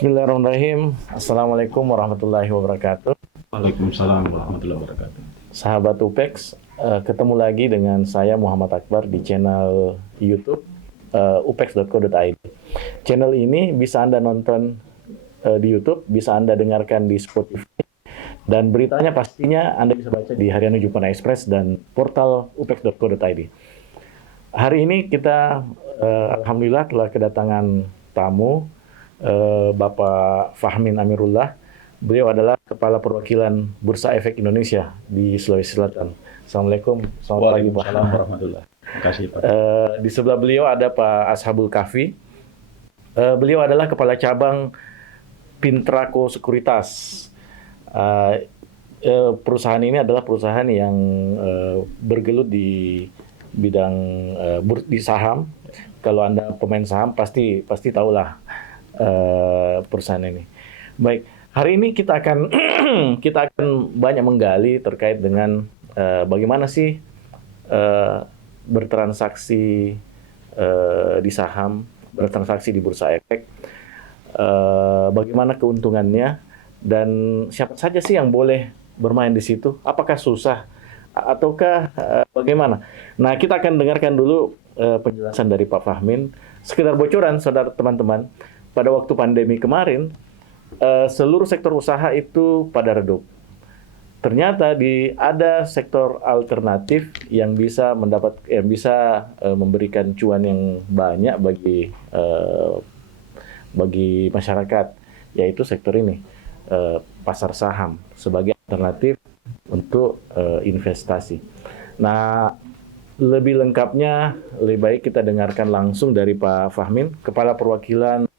Bismillahirrahmanirrahim. Assalamualaikum warahmatullahi wabarakatuh. Waalaikumsalam warahmatullahi wabarakatuh. Sahabat UPEX, ketemu lagi dengan saya Muhammad Akbar di channel YouTube upex.co.id. Channel ini bisa Anda nonton di YouTube, bisa Anda dengarkan di Spotify, dan beritanya pastinya Anda bisa baca di Harian Ujung Express dan portal upex.co.id. Hari ini kita alhamdulillah telah kedatangan tamu, Bapak Fahmin Amirullah. Beliau adalah Kepala Perwakilan Bursa Efek Indonesia di Sulawesi Selatan. Assalamualaikum, selamat pagi Pak. Waalaikumsalam warahmatullahi wabarakatuh. Terima kasih Pak. Di sebelah beliau ada Pak Ashabul Kahfi. Beliau adalah Kepala Cabang Pintrako Sekuritas. Perusahaan ini adalah perusahaan yang bergelut di bidang di saham. Kalau Anda pemain saham pasti tahulah perusahaan ini. Baik, hari ini kita akan banyak menggali terkait dengan bagaimana sih bertransaksi di saham, bertransaksi di bursa efek, bagaimana keuntungannya, dan siapa saja sih yang boleh bermain di situ, apakah susah ataukah bagaimana. Nah, kita akan dengarkan dulu penjelasan dari Pak Fahmin. Sekedar bocoran, saudara teman-teman, pada waktu pandemi kemarin, seluruh sektor usaha itu pada redup. Ternyata ada sektor alternatif yang bisa memberikan cuan yang banyak bagi masyarakat, yaitu sektor ini, pasar saham sebagai alternatif untuk investasi. Nah, lebih lengkapnya lebih baik kita dengarkan langsung dari Pak Fahmin, Kepala Perwakilan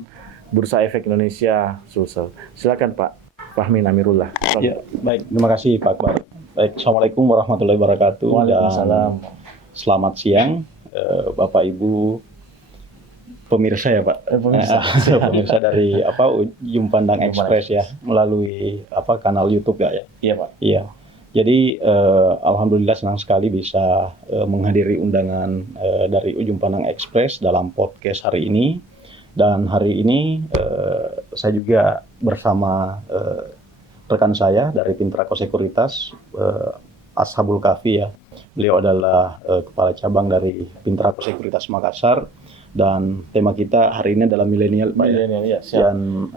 Bursa Efek Indonesia Sulsel. Silakan Pak Fahmin Amirullah. Ya, baik. Terima kasih Pak Akbar. Baik, Assalamualaikum warahmatullahi wabarakatuh. Waalaikumsalam. Dan selamat siang, Bapak Ibu pemirsa ya Pak. Pemirsa dari Ujung Pandang Express ya, melalui kanal YouTube ya. Iya Pak. Iya. Jadi alhamdulillah senang sekali bisa menghadiri undangan dari Ujung Pandang Express dalam podcast hari ini. Dan hari ini saya juga bersama rekan saya dari Pintrako Sekuritas, Ashabul Kahfi ya. Beliau adalah Kepala Cabang dari Pintrako Sekuritas Makassar. Dan tema kita hari ini adalah milenial, Pak. Ya, dan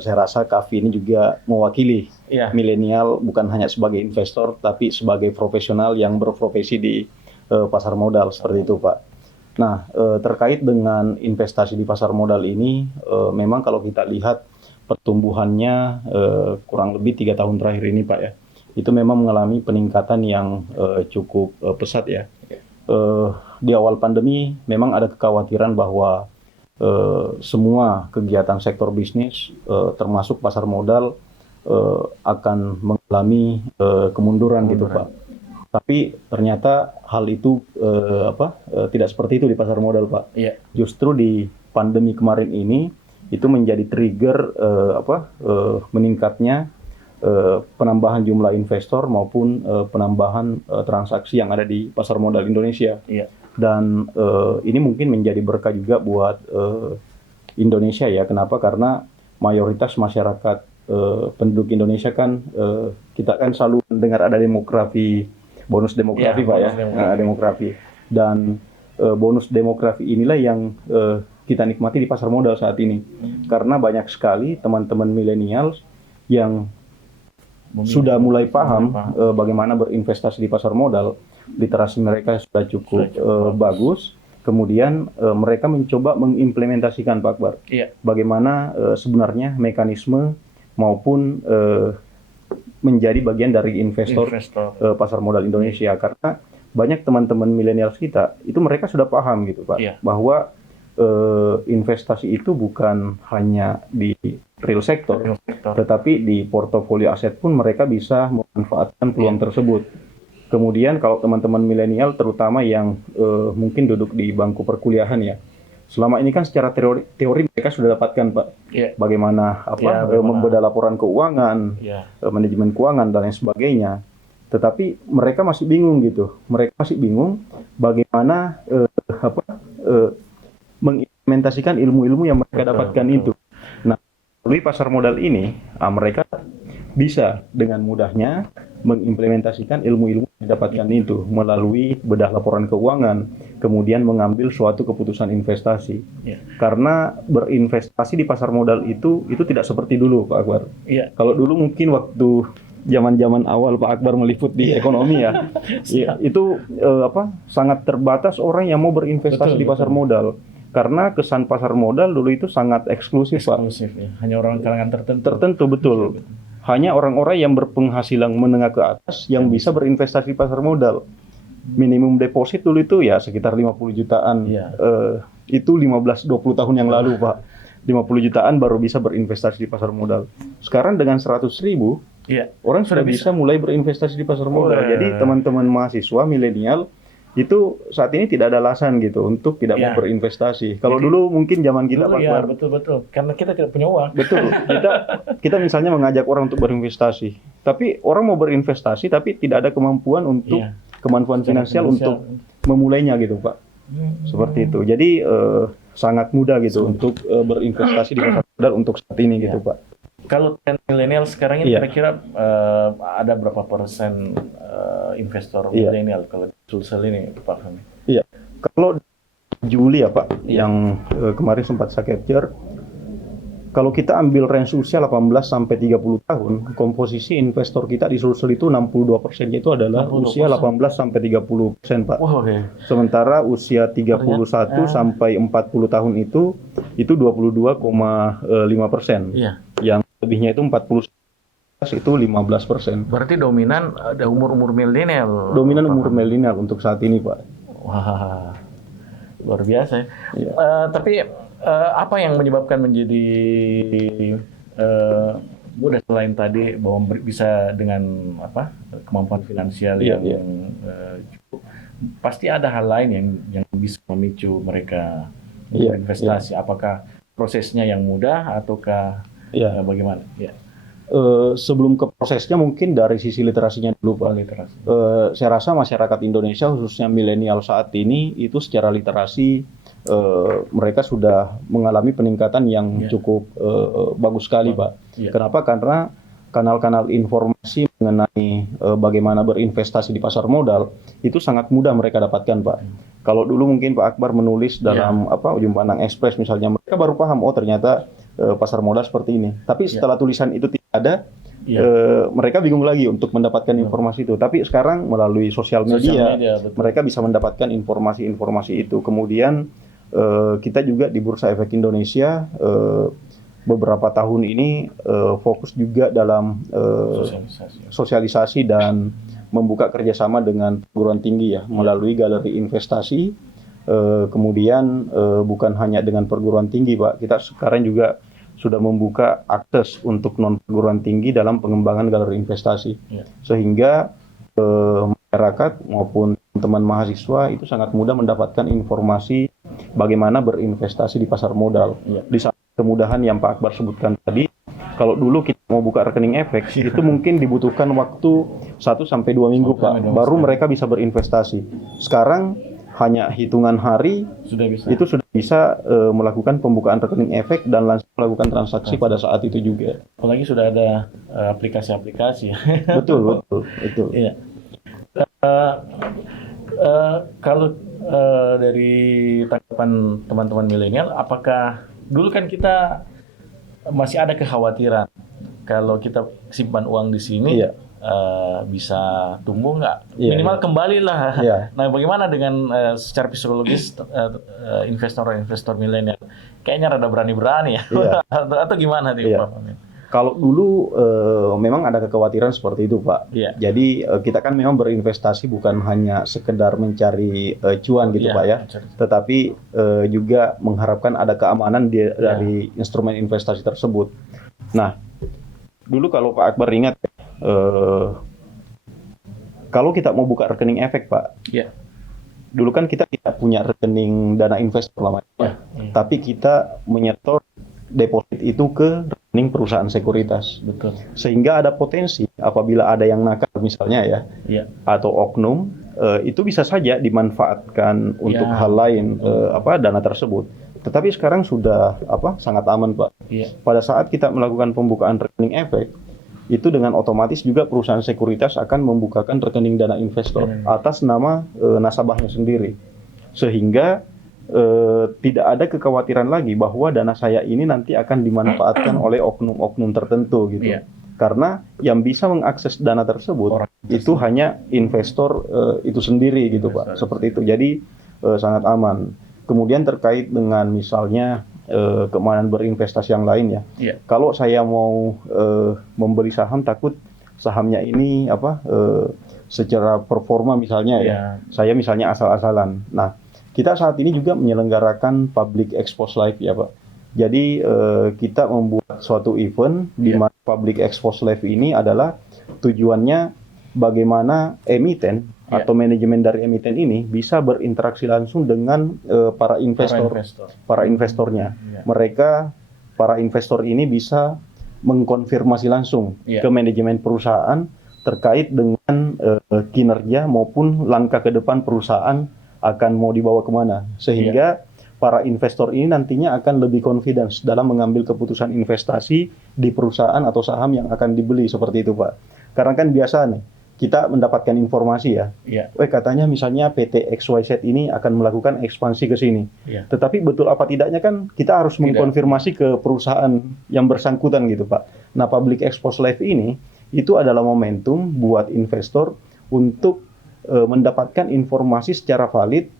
saya rasa Kahfi ini juga mewakili milenial, bukan hanya sebagai investor, tapi sebagai profesional yang berprofesi di pasar modal, seperti itu Pak. Nah, terkait dengan investasi di pasar modal ini, memang kalau kita lihat pertumbuhannya kurang lebih 3 tahun terakhir ini Pak ya, itu memang mengalami peningkatan yang cukup pesat ya. Di awal pandemi memang ada kekhawatiran bahwa semua kegiatan sektor bisnis termasuk pasar modal akan mengalami kemunduran gitu Pak. Tapi ternyata hal itu tidak seperti itu di pasar modal Pak. Iya. Justru di pandemi kemarin ini itu menjadi trigger meningkatnya penambahan jumlah investor maupun penambahan transaksi yang ada di pasar modal Indonesia. Iya. Dan ini mungkin menjadi berkah juga buat Indonesia ya. Kenapa? Karena mayoritas masyarakat penduduk Indonesia kan kita kan selalu mendengar ada bonus demografi Pak ya. Demografi. Dan bonus demografi inilah yang kita nikmati di pasar modal saat ini. Karena banyak sekali teman-teman milenial yang sudah mulai paham bagaimana berinvestasi di pasar modal. Literasi mereka sudah cukup bagus. Kemudian mereka mencoba mengimplementasikan Pak Akbar. Bagaimana sebenarnya mekanisme maupun menjadi bagian dari investor. Pasar modal Indonesia. Karena banyak teman-teman milenial kita itu mereka sudah paham gitu Pak, bahwa investasi itu bukan hanya di real sector, tetapi di portofolio aset pun mereka bisa memanfaatkan peluang tersebut. Kemudian kalau teman-teman milenial terutama yang mungkin duduk di bangku perkuliahan ya, selama ini kan secara teori mereka sudah dapatkan Pak, bagaimana membedah laporan keuangan, manajemen keuangan dan lain sebagainya. Tetapi mereka masih bingung gitu, bagaimana mengimplementasikan ilmu-ilmu yang mereka dapatkan itu. Nah, melalui pasar modal ini, mereka bisa dengan mudahnya mengimplementasikan ilmu-ilmu yang didapatkan itu melalui bedah laporan keuangan, kemudian mengambil suatu keputusan investasi. Ya. Karena berinvestasi di pasar modal itu tidak seperti dulu, Pak Akbar. Iya. Kalau dulu mungkin waktu zaman-zaman awal Pak Akbar meliput di ekonomi ya, itu sangat terbatas orang yang mau berinvestasi di pasar modal. Karena kesan pasar modal dulu itu sangat eksklusif, Pak. Ya. Hanya orang kalangan tertentu. Tertentu, betul. Hanya orang-orang yang berpenghasilan menengah ke atas yang bisa berinvestasi di pasar modal. Minimum deposit dulu itu ya sekitar 50 jutaan. Ya. Itu 15-20 tahun yang lalu, Pak. 50 jutaan baru bisa berinvestasi di pasar modal. Sekarang dengan 100 ribu, orang sudah bisa mulai berinvestasi di pasar modal. Jadi teman-teman mahasiswa milenial itu saat ini tidak ada alasan gitu untuk tidak mau berinvestasi. Kalau dulu mungkin zaman kita Pak. Iya, betul. Karena kita tidak punya uang. Betul. Kita misalnya mengajak orang untuk berinvestasi. Tapi orang mau berinvestasi tapi tidak ada kemampuan untuk kemampuan finansial untuk memulainya gitu, Pak. Seperti itu. Jadi sangat mudah gitu untuk berinvestasi di pasar modal untuk saat ini gitu, Pak. Kalau tren milenial sekarang ini kira-kira ada berapa persen investor milenial kalau di Sulsel ini, Pak Fahmi? Iya. Kalau Juli ya, Pak, yang kemarin sempat saya capture, kalau kita ambil range usia 18 sampai 30 tahun, komposisi investor kita di Sulsel itu 62% itu adalah 62%. Usia 18 sampai 30%, Pak. Wow, Sementara usia 31 sampai 40 tahun itu 22,5%. Iya. Yang lebihnya itu 40 itu 15%. Berarti dominan ada umur-umur milenial. Dominan umur milenial untuk saat ini, Pak. Wah, luar biasa. Tapi apa yang menyebabkan menjadi mudah selain tadi bahwa bisa dengan kemampuan finansial yang cukup, pasti ada hal lain yang bisa memicu mereka berinvestasi. Apakah prosesnya yang mudah ataukah bagaimana? Sebelum ke prosesnya mungkin dari sisi literasinya dulu, Pak. Saya rasa masyarakat Indonesia khususnya milenial saat ini itu secara literasi mereka sudah mengalami peningkatan yang cukup bagus sekali, Pak. Kenapa? Karena kanal-kanal informasi mengenai bagaimana berinvestasi di pasar modal itu sangat mudah mereka dapatkan, Pak. Kalau dulu mungkin Pak Akbar menulis dalam Ujung Pandang Express misalnya, mereka baru paham ternyata pasar modal seperti ini. Tapi setelah tulisan itu tidak ada, mereka bingung lagi untuk mendapatkan informasi itu. Tapi sekarang melalui sosial media mereka bisa mendapatkan informasi-informasi itu. Kemudian kita juga di Bursa Efek Indonesia beberapa tahun ini fokus juga dalam sosialisasi dan membuka kerjasama dengan perguruan tinggi melalui galeri investasi. Kemudian bukan hanya dengan perguruan tinggi, Pak, kita sekarang juga sudah membuka akses untuk non perguruan tinggi dalam pengembangan galeri investasi, sehingga masyarakat maupun teman mahasiswa itu sangat mudah mendapatkan informasi bagaimana berinvestasi di pasar modal. Di saat kemudahan yang Pak Akbar sebutkan tadi, kalau dulu kita mau buka rekening efek itu mungkin dibutuhkan waktu 1 sampai 2 minggu, Pak, baru mereka bisa berinvestasi. Sekarang hanya hitungan hari itu sudah bisa melakukan pembukaan rekening efek dan langsung melakukan transaksi pada saat itu juga. Apalagi sudah ada aplikasi-aplikasi. Betul. Iya. Kalau dari tanggapan teman-teman milenial, apakah dulu kan kita masih ada kekhawatiran kalau kita simpan uang di sini bisa tumbuh nggak? Minimal kembalilah. Nah, bagaimana dengan secara psikologis investor milenial? Kayaknya rada berani-berani ya. Atau gimana nih, Pak? Kalau dulu memang ada kekhawatiran seperti itu, Pak. Jadi kita kan memang berinvestasi bukan hanya sekedar mencari cuan gitu, Pak ya. Tetapi juga mengharapkan ada keamanan dari instrumen investasi tersebut. Nah, dulu kalau Pak Akbar ingat, kalau kita mau buka rekening efek, Pak, dulu kan kita tidak punya rekening dana investor namanya, tapi kita menyetor deposit itu ke rekening perusahaan sekuritas. Betul. Sehingga ada potensi apabila ada yang nakal misalnya atau oknum, itu bisa saja dimanfaatkan untuk hal lain dana tersebut. Tetapi sekarang sudah sangat aman, Pak. Iya. Pada saat kita melakukan pembukaan rekening efek, itu dengan otomatis juga perusahaan sekuritas akan membukakan rekening dana investor atas nama nasabahnya sendiri. Sehingga tidak ada kekhawatiran lagi bahwa dana saya ini nanti akan dimanfaatkan oleh oknum-oknum tertentu gitu. Iya. Karena yang bisa mengakses dana tersebut itu hanya investor itu sendiri gitu, Pak. Seperti itu. Jadi sangat aman. Kemudian terkait dengan misalnya keamanan berinvestasi yang lain ya. Iya. Kalau saya mau membeli saham, takut sahamnya ini secara performa misalnya ya. Saya misalnya asal-asalan. Nah, kita saat ini juga menyelenggarakan public expose live ya, Pak. Jadi kita membuat suatu event di mana public expose live ini adalah tujuannya bagaimana emiten atau manajemen dari emiten ini bisa berinteraksi langsung dengan para investornya. Mereka para investor ini bisa mengkonfirmasi langsung ke manajemen perusahaan terkait dengan kinerja maupun langkah ke depan perusahaan akan mau dibawa kemana, sehingga para investor ini nantinya akan lebih confidence dalam mengambil keputusan investasi di perusahaan atau saham yang akan dibeli, seperti itu, Pak. Karena kan biasa nih, kita mendapatkan informasi ya, katanya misalnya PT XYZ ini akan melakukan ekspansi ke sini. Tetapi betul apa tidaknya kan kita harus mengkonfirmasi ke perusahaan yang bersangkutan gitu, Pak. Nah, public expose live ini itu adalah momentum buat investor untuk mendapatkan informasi secara valid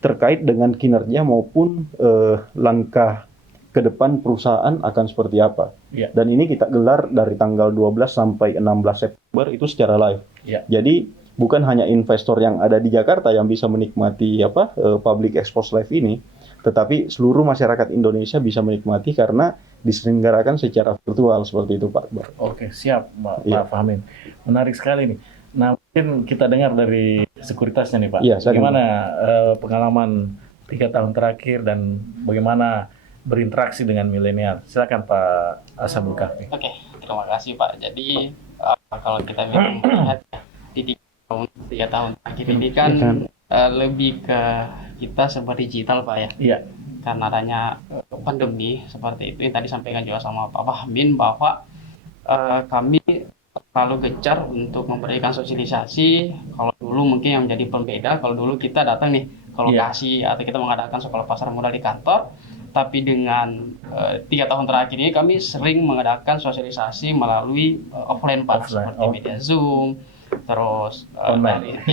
terkait dengan kinerja maupun langkah ke depan perusahaan akan seperti apa. Dan ini kita gelar dari tanggal 12 sampai 16 September itu secara live. Jadi bukan hanya investor yang ada di Jakarta yang bisa menikmati public expose live ini, tetapi seluruh masyarakat Indonesia bisa menikmati karena diselenggarakan secara virtual, seperti itu, Pak. Oke, siap, Pak Fahmin. Menarik sekali nih. Nah, mungkin kita dengar dari sekuritasnya nih, Pak. Bagaimana pengalaman 3 tahun terakhir dan bagaimana berinteraksi dengan milenial? Silakan Pak Ashabul Kahfi. Oke, terima kasih Pak. Jadi kalau kita melihat di 3 tahun terakhir ini kan lebih ke kita serba digital, Pak ya. Iya. Karena adanya pandemi seperti itu yang tadi sampaikan juga sama Pak Fahmin bahwa kami terlalu gencar untuk memberikan sosialisasi. Kalau dulu mungkin yang menjadi pembeda, kalau dulu kita datang nih ke lokasi atau kita mengadakan sekolah pasar modal di kantor, tapi dengan 3 tahun terakhir ini kami sering mengadakan sosialisasi melalui offline, Pak, seperti media Zoom, terus online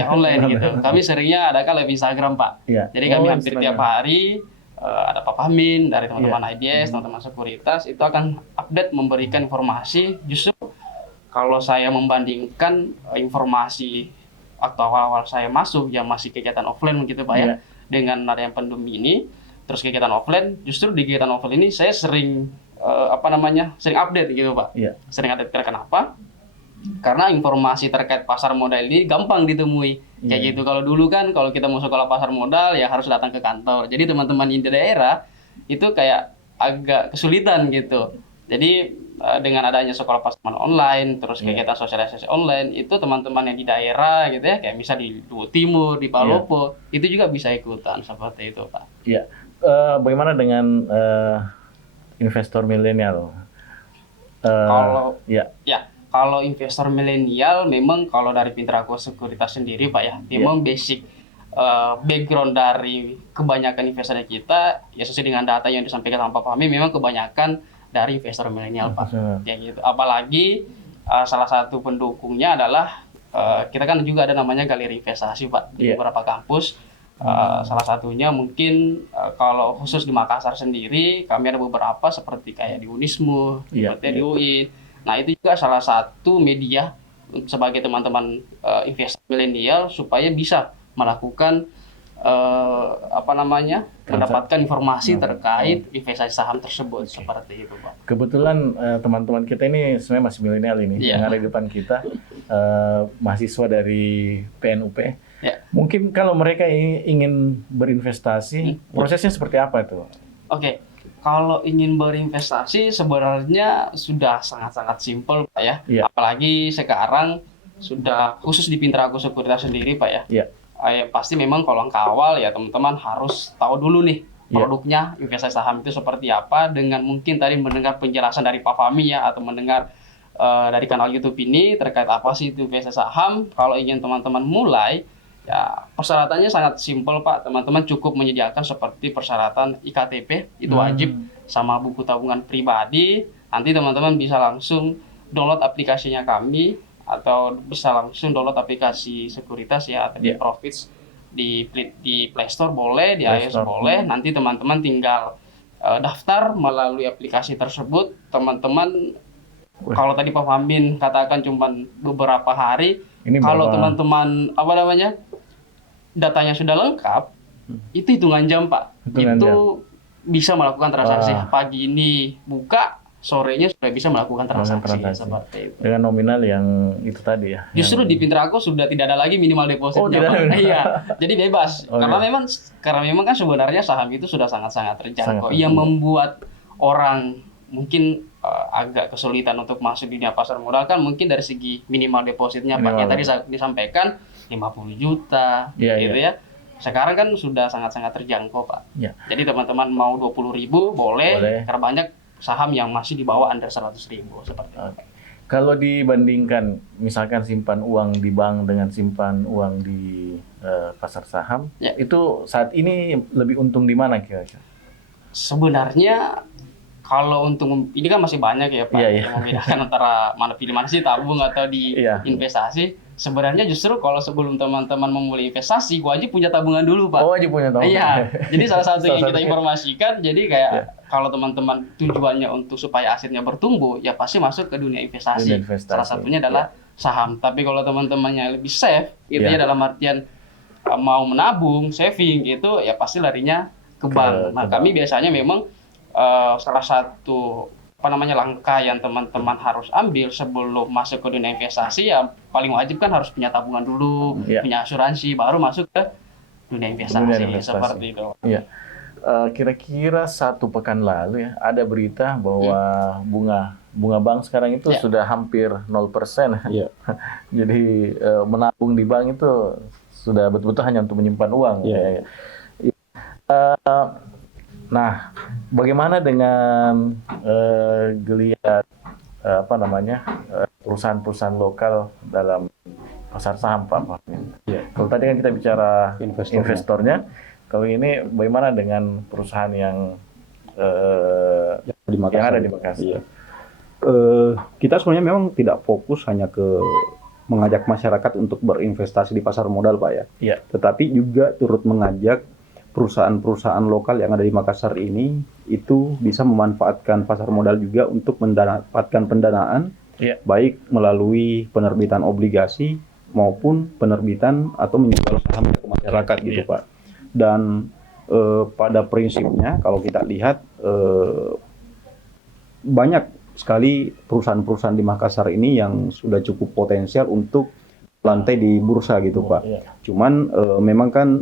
gitu. Kami seringnya adakan live Instagram, Pak. Jadi kami hampir tiap hari ada Pak Fahmin dari teman-teman IBS, teman-teman sekuritas itu akan update memberikan informasi. Justru kalau saya membandingkan informasi waktu awal-awal saya masuk yang masih kegiatan offline gitu, Pak ya, dengan adanya pandemi ini, terus kegiatan offline, justru di kegiatan offline ini saya sering sering update gitu, Pak. Sering update. Kenapa? Karena informasi terkait pasar modal ini gampang ditemui. Kayak gitu. Kalau dulu kan kalau kita mau sekolah pasar modal ya harus datang ke kantor. Jadi teman-teman di daerah itu kayak agak kesulitan gitu. Jadi dengan adanya sekolah pasar modal online, terus kegiatan sosialisasi online, itu teman-teman yang di daerah gitu ya, kayak bisa di Luwu Timur, di Palopo, itu juga bisa ikutan seperti itu, Pak. Iya. Bagaimana dengan investor milenial? Kalau investor milenial, memang kalau dari Pintrago Sekuritas sendiri, Pak ya, memang basic background dari kebanyakan investor kita, ya sesuai dengan data yang disampaikan sama Pak Fahmi, memang kebanyakan dari investor milenial, Pak. Ya gitu. Apalagi salah satu pendukungnya adalah kita kan juga ada namanya galeri investasi, Pak, di beberapa kampus. Salah satunya mungkin kalau khusus di Makassar sendiri kami ada beberapa seperti kayak di Unismu, seperti di UIN. Nah, itu juga salah satu media sebagai teman-teman investor milenial supaya bisa melakukan mendapatkan informasi terkait investasi saham tersebut, seperti itu, Pak. Kebetulan teman-teman kita ini sebenarnya masih milenial ini, yang ada di depan kita mahasiswa dari PNUP. Mungkin kalau mereka ingin berinvestasi, prosesnya seperti apa itu? Oke, kalau ingin berinvestasi sebenarnya sudah sangat-sangat simpel, Pak ya. Apalagi sekarang sudah khusus di Pintrago Sekuritas sendiri, Pak ya. Pasti memang kalau langkah awal ya teman-teman harus tahu dulu nih produknya, investasi saham itu seperti apa, dengan mungkin tadi mendengar penjelasan dari Pak Fahmi ya, atau mendengar dari kanal YouTube ini terkait apa sih itu investasi saham. Kalau ingin teman-teman mulai, ya persyaratannya sangat simpel Pak. Teman-teman cukup menyediakan seperti persyaratan IKTP, itu wajib, sama buku tabungan pribadi. Nanti teman-teman bisa langsung download aplikasinya kami, atau bisa langsung download aplikasi sekuritas ya, atau di Profits di Play Store boleh, di iOS boleh. Nanti teman-teman tinggal daftar melalui aplikasi tersebut. Teman-teman, kalau tadi Pak Fahmin katakan cuma beberapa hari, kalau teman-teman datanya sudah lengkap, itu hitungan jam Pak. Itu bisa melakukan transaksi. Pagi ini buka, sorenya sudah bisa melakukan transaksi. Seperti itu. Dengan nominal yang itu tadi ya. Justru di Pintrako sudah tidak ada lagi minimal depositnya. Iya, jadi bebas. Karena memang kan sebenarnya saham itu sudah sangat-sangat terjangkau. Yang membuat orang mungkin agak kesulitan untuk masuk di dunia pasar modal kan mungkin dari segi minimal depositnya Pak, yang tadi disampaikan 50 juta gitu ya. Sekarang kan sudah sangat-sangat terjangkau Pak. Jadi teman-teman mau 20.000 boleh, karena banyak saham yang masih di bawah under 100.000 seperti itu. Kalau dibandingkan misalkan simpan uang di bank dengan simpan uang di pasar saham, itu saat ini lebih untung di mana kira-kira? Sebenarnya kalau untuk ini kan masih banyak ya Pak, yang membedakan antara pilih mana sih, tabung atau di investasi. Sebenarnya justru kalau sebelum teman-teman memulai investasi, wajib punya tabungan dulu Pak. Oh, wajib punya tabungan. Iya, jadi salah satu yang kita informasikan, jadi kayak kalau teman-teman tujuannya untuk supaya asetnya bertumbuh, ya pasti masuk ke dunia investasi. Salah satunya adalah saham. Tapi kalau teman-temannya lebih safe, itu ya dalam artian mau menabung, saving gitu, ya pasti larinya ke bank. Nah, kami biasanya memang salah satu langkah yang teman-teman harus ambil sebelum masuk ke dunia investasi, ya paling wajib kan harus punya tabungan dulu, punya asuransi, baru masuk ke dunia investasi. Seperti itu. Kira-kira 1 pekan lalu ya ada berita bahwa bunga bank sekarang itu sudah hampir 0%. Jadi menabung di bank itu sudah betul-betul hanya untuk menyimpan uang. Nah, bagaimana dengan geliat perusahaan-perusahaan lokal dalam pasar saham Pak Fahmin? Kalau tadi kan kita bicara investornya, kalau ini bagaimana dengan perusahaan yang ada di Makassar? Kita sebenarnya memang tidak fokus hanya ke mengajak masyarakat untuk berinvestasi di pasar modal Pak ya. Tetapi juga turut mengajak perusahaan-perusahaan lokal yang ada di Makassar ini itu bisa memanfaatkan pasar modal juga untuk mendapatkan pendanaan, baik melalui penerbitan obligasi maupun penerbitan atau menjual saham ke masyarakat gitu Pak. Dan pada prinsipnya kalau kita lihat banyak sekali perusahaan-perusahaan di Makassar ini yang sudah cukup potensial untuk lantai di bursa gitu Pak. Cuman memang kan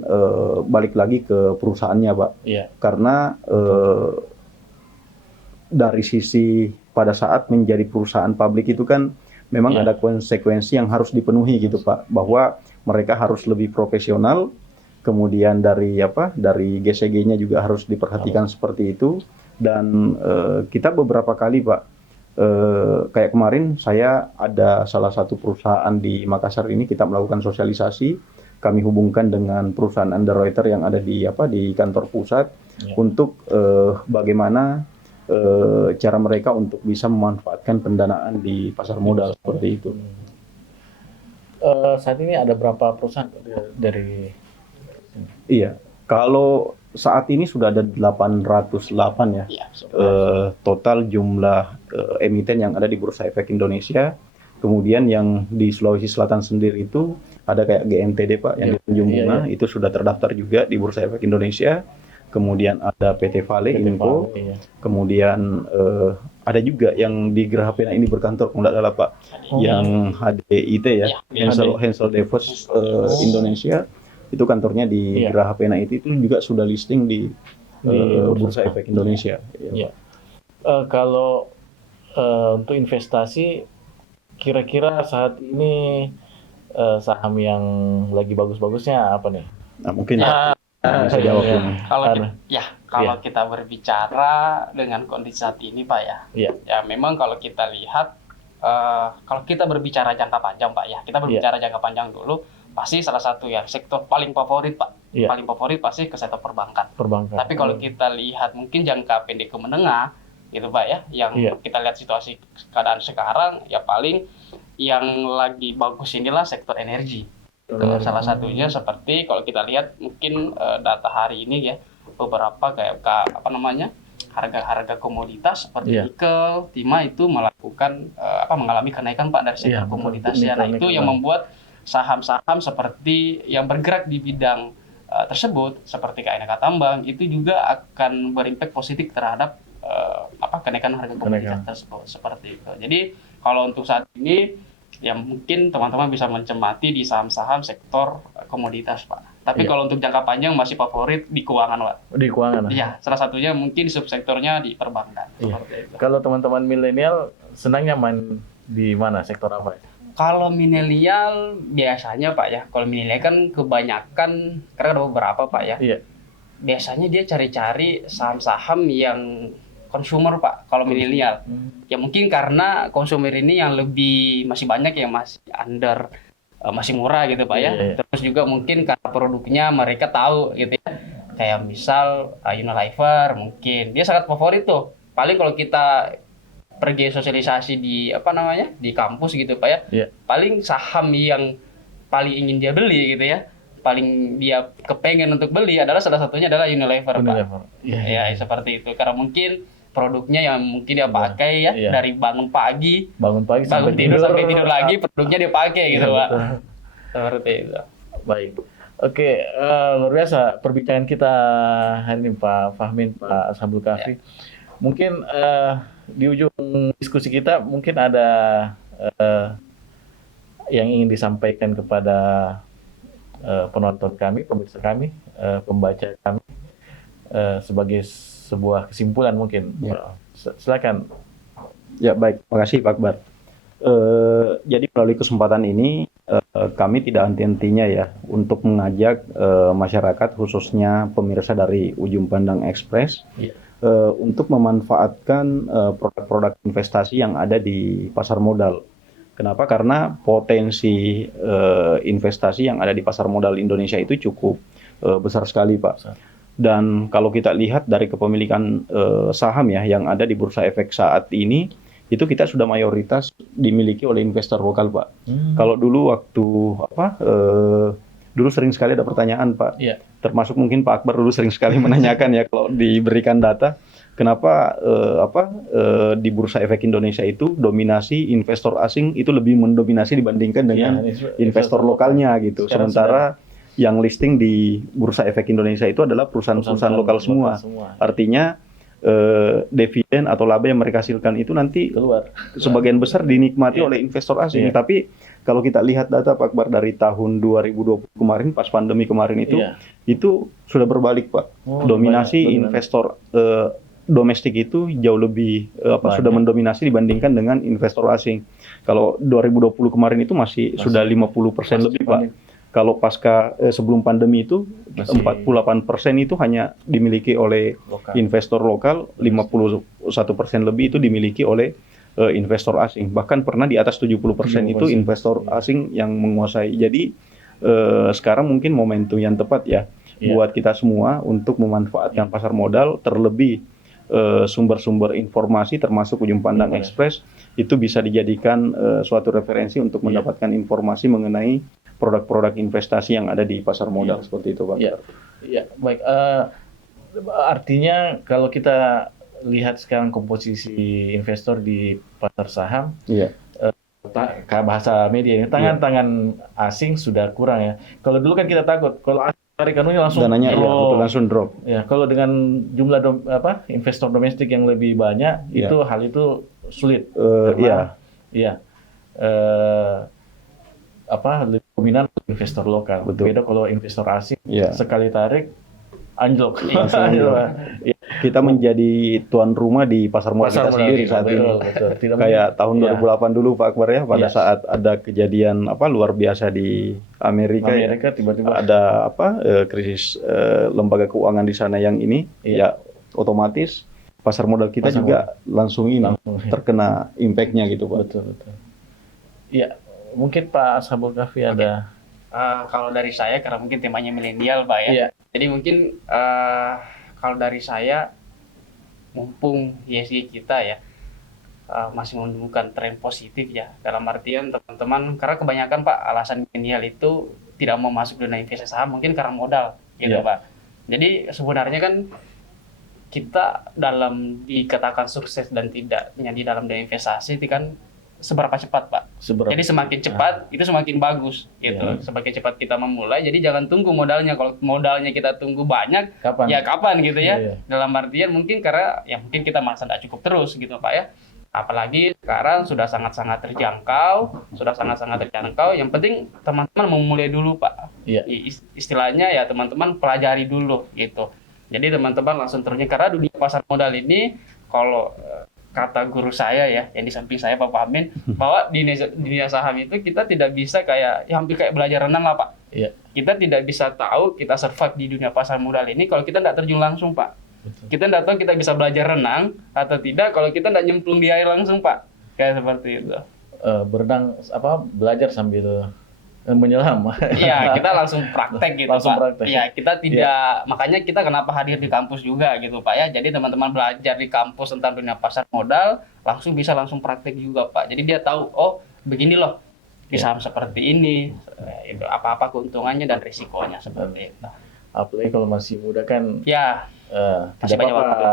balik lagi ke perusahaannya Pak. Karena dari sisi pada saat menjadi perusahaan publik itu kan memang ada konsekuensi yang harus dipenuhi gitu Pak. Bahwa mereka harus lebih profesional. Kemudian dari GCG-nya juga harus diperhatikan seperti itu. Dan kita beberapa kali Pak, kayak kemarin saya ada salah satu perusahaan di Makassar ini, kita melakukan sosialisasi, kami hubungkan dengan perusahaan underwriter yang ada di kantor pusat untuk bagaimana cara mereka untuk bisa memanfaatkan pendanaan di pasar modal seperti itu. Saat ini ada berapa perusahaan dari? Iya, kalau saat ini sudah ada 808 ya, total jumlah emiten yang ada di Bursa Efek Indonesia. Kemudian yang di Sulawesi Selatan sendiri itu ada kayak GNTD Pak, yang di Tanjung Bunga, itu sudah terdaftar juga di Bursa Efek Indonesia. Kemudian ada PT Vale Info, kemudian ada juga yang di Gerahapena ini berkantor, kalau tidak salah Pak, yang HDIT ya, Hensel Devos Indonesia. Itu kantornya di Gerahapena itu juga sudah listing di Bursa Efek Indonesia. Kalau untuk investasi, kira-kira saat ini saham yang lagi bagus-bagusnya apa nih? Nah, mungkin bisa jawab ini. Kalau kita berbicara dengan kondisi saat ini, Pak ya, Iya. ya memang kalau kita lihat, kalau kita berbicara jangka panjang, Pak ya, kita berbicara jangka panjang dulu, pasti salah satu yang sektor paling favorit, Pak, Iya. paling favorit pasti ke sektor perbankan. Perbankan. Tapi kalau kita lihat mungkin jangka pendek ke menengah, gitu Pak ya, yang Iya. kita lihat situasi keadaan sekarang, ya paling yang lagi bagus inilah sektor energi. Salah satunya seperti kalau kita lihat mungkin data hari ini ya, beberapa kayak harga-harga komoditas seperti Iya. nikel, timah itu melakukan mengalami kenaikan Pak dari sektor Iya, komoditasnya. Nah, nikel, itu nikel, yang Pak. membuat saham-saham seperti yang bergerak di bidang tersebut seperti KNK tambang itu juga akan berimpact positif terhadap kenaikan harga komoditas tersebut seperti itu. Jadi kalau untuk saat ini ya mungkin teman-teman bisa mencermati di saham-saham sektor komoditas, Pak. Tapi Iya. kalau untuk jangka panjang masih favorit di keuangan, Pak. Di keuangan. Iya, salah satunya mungkin subsektornya di perbankan. Iya. Seperti itu. Kalau teman-teman milenial senangnya main di mana, sektor apa? Kalau milenial biasanya Pak ya, kalau milenial kan kebanyakan, karena ada beberapa Pak ya, Iya. biasanya dia cari-cari saham-saham yang consumer Pak, kalau milenial. Ya mungkin karena konsumer ini yang masih banyak yang masih under, masih murah gitu Pak ya. Iya. Terus juga mungkin karena produknya mereka tahu gitu ya. Kayak misal Unilever mungkin, dia sangat favorit tuh. Paling kalau kita pergi sosialisasi di kampus gitu Pak ya. Iya. Paling saham yang paling ingin dia beli gitu ya, paling dia kepengen untuk beli adalah salah satunya adalah Unilever, Pak. Unilever. Iya. Ya seperti itu, karena mungkin produknya yang mungkin dia pakai ya, Iya. dari bangun pagi Bangun pagi bangun tidur sampai tidur lagi produknya dia pakai Iya, gitu Pak. betul. Seperti itu. Baik. Oke, luar biasa perbincangan kita hari ini Pak Fahmin, Pak Ashabul Kahfi. Mungkin di ujung diskusi kita mungkin ada yang ingin disampaikan kepada penonton kami, pemirsa kami, pembaca kami sebagai sebuah kesimpulan mungkin. Ya. Silakan. Ya baik, makasih Pak Akbar. Jadi melalui kesempatan ini kami tidak henti-hentinya ya untuk mengajak masyarakat khususnya pemirsa dari Ujung Pandang Express Iya. untuk memanfaatkan produk-produk investasi yang ada di pasar modal. Kenapa? Karena potensi investasi yang ada di pasar modal Indonesia itu cukup besar sekali, Pak. Besar. Dan kalau kita lihat dari kepemilikan saham ya yang ada di Bursa Efek saat ini, itu kita sudah mayoritas dimiliki oleh investor lokal, Pak. Kalau dulu waktu dulu sering sekali ada pertanyaan, Pak. Iya. Termasuk mungkin Pak Akbar dulu sering sekali menanyakan ya kalau diberikan data, kenapa di Bursa Efek Indonesia itu dominasi investor asing itu lebih mendominasi dibandingkan dengan investor lokalnya gitu. Sekarang Sementara yang listing di Bursa Efek Indonesia itu adalah perusahaan-perusahaan lokal semua. Artinya dividen atau laba yang mereka hasilkan itu nanti Keluar. sebagian besar dinikmati Iya. oleh investor asing. Iya. Tapi kalau kita lihat data Pak Akbar dari tahun 2020 kemarin pas pandemi kemarin Iya. itu sudah berbalik, Pak. Oh, Dominasi banyak. investor domestik itu jauh lebih sudah mendominasi dibandingkan dengan investor asing. Kalau 2020 kemarin itu masih sudah 50% lebih, Pak. Kalau pasca sebelum pandemi itu Masih 48% itu hanya dimiliki oleh lokal. investor lokal, 51% lebih itu dimiliki oleh investor asing. Bahkan pernah di atas 70% itu 70%. investor asing yang menguasai. Jadi sekarang mungkin momentum yang tepat ya buat kita semua untuk memanfaatkan pasar modal, terlebih sumber-sumber informasi termasuk Ujung Pandang Express itu bisa dijadikan suatu referensi untuk mendapatkan informasi mengenai produk-produk investasi yang ada di pasar modal seperti itu, Pak. Iya, baik. Artinya kalau kita lihat sekarang komposisi investor di pasar saham, Iya. bahasa media ini tangan-tangan asing sudah kurang ya. Kalau dulu kan kita takut kalau asing tarik anunya langsung Dananya drop. betul langsung drop. Ya, kalau dengan jumlah investor domestik yang lebih banyak, Iya. itu hal itu sulit. Iya. Iya. Lebih dominan investor lokal. Betul. Beda kalau investor asing Iya. sekali tarik anjlok. Langsung anjlok. Iya. kita menjadi tuan rumah di pasar modal kita modal sendiri kita, saat ini. betul. Tidak Kayak mungkin. tahun Ya. 2008 dulu Pak Akbar ya, pada Yes. saat ada kejadian luar biasa di Amerika, ya. Amerika tiba-tiba Ada krisis lembaga keuangan di sana yang ini, Iya. ya otomatis pasar modal kita Pasar juga langsung ini langsung, ya. terkena impact-nya gitu Pak. betul. Iya, mungkin Pak Ashabul Kahfi ada. Kalau dari saya, karena mungkin temanya milenial, Pak ya. Iya. Jadi mungkin kalau dari saya, mumpung ISG kita ya masih menunjukkan tren positif ya. Dalam artian teman-teman, karena kebanyakan Pak alasan milenial itu tidak mau masuk dunia investasi saham mungkin karena modal, gitu Iya. Pak. Jadi sebenarnya kan kita dalam dikatakan sukses dan tidaknya di dalam dunia investasi itu kan seberapa cepat Pak. Seberapa? Jadi semakin cepat itu semakin bagus gitu. Ya. Semakin cepat kita memulai, jadi jangan tunggu modalnya. Kalau modalnya kita tunggu banyak, Kapan? ya kapan gitu ya. Iya. Dalam artian mungkin karena ya mungkin kita merasa tidak cukup terus gitu Pak ya. Apalagi sekarang sudah sangat-sangat terjangkau, Yang penting teman-teman memulai dulu Pak. Iya. Istilahnya ya teman-teman pelajari dulu gitu. Jadi teman-teman langsung terjun, karena dunia pasar modal ini kalau kata guru saya ya, yang di samping saya Pak Fahmin, bahwa di dunia saham itu kita tidak bisa kayak, ya hampir kayak belajar renang lah Pak. Iya. Kita tidak bisa tahu kita survive di dunia pasar modal ini kalau kita tidak terjun langsung Pak. Betul. Kita tidak tahu kita bisa belajar renang atau tidak kalau kita tidak nyemplung di air langsung Pak. Kayak seperti itu. Berenang belajar sambil menyelam. Iya, kita langsung praktek gitu Langsung Pak. praktek. Iya, kita tidak, makanya kita kenapa hadir di kampus juga gitu Pak ya. Jadi teman-teman belajar di kampus tentang dunia pasar modal, bisa langsung praktek juga Pak. Jadi dia tahu, oh begini loh, di saham seperti ini, apa-apa keuntungannya dan risikonya seperti itu. Apalagi kalau masih muda kan. Ya, masih tidak banyak apa-apa.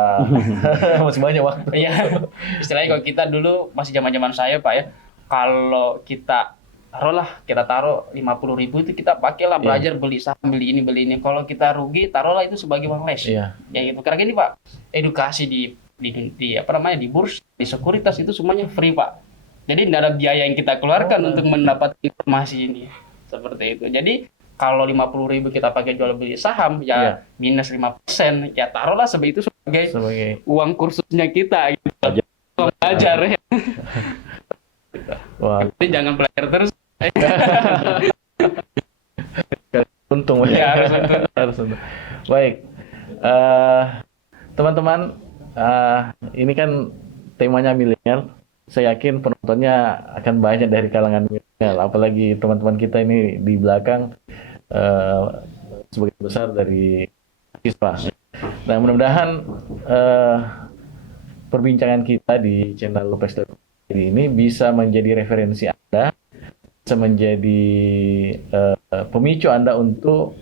masih banyak waktu. iya. Istilahnya kalau kita dulu masih zaman-zaman saya Pak ya, kalau kita taruh 50.000 itu kita pakailah belajar beli saham, beli ini. Kalau kita rugi, taruhlah itu sebagai uang les. Iya. Ya gitu. Karena gini Pak, edukasi di di bursa, di sekuritas itu semuanya free Pak. Jadi tidak ada biaya yang kita keluarkan untuk mendapat informasi ini. Seperti itu. Jadi kalau 50.000 kita pakai jual beli saham ya minus 5%, ya taruhlah itu sebagai uang kursusnya kita gitu. Uang belajar ya. Wah, Jadi jangan belajar terus. untung Ya, harus untung. harus untung. Baik, teman-teman, ini kan temanya milenial. Saya yakin penontonnya akan banyak dari kalangan milenial, apalagi teman-teman kita ini di belakang sebagian besar dari siswa. Nah, mudah-mudahan perbincangan kita di channel Lupex ini bisa menjadi referensi Anda, bisa menjadi pemicu Anda untuk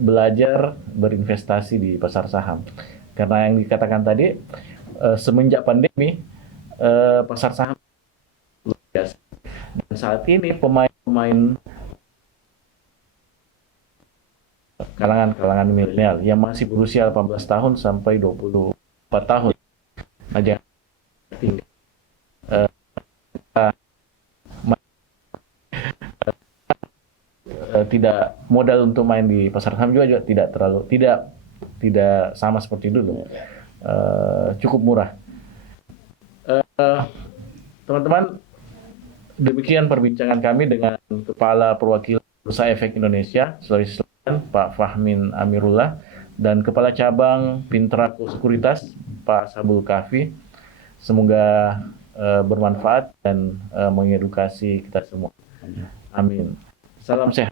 belajar berinvestasi di pasar saham. Karena yang dikatakan tadi, semenjak pandemi, pasar saham luar biasa. Dan saat ini pemain-pemain kalangan milenial yang masih berusia 18 tahun sampai 24 tahun. Nah, jangan tinggal. Tidak modal untuk main di pasar saham juga tidak sama seperti dulu. Cukup murah. Teman-teman, demikian perbincangan kami dengan Kepala Perwakilan Bursa Efek Indonesia Sulawesi Selatan, Pak Fahmin Amirullah, dan Kepala Cabang Pintraco Sekuritas, Pak Ashabul Kahfi. Semoga bermanfaat dan mengedukasi kita semua. Amin. Salam sehat.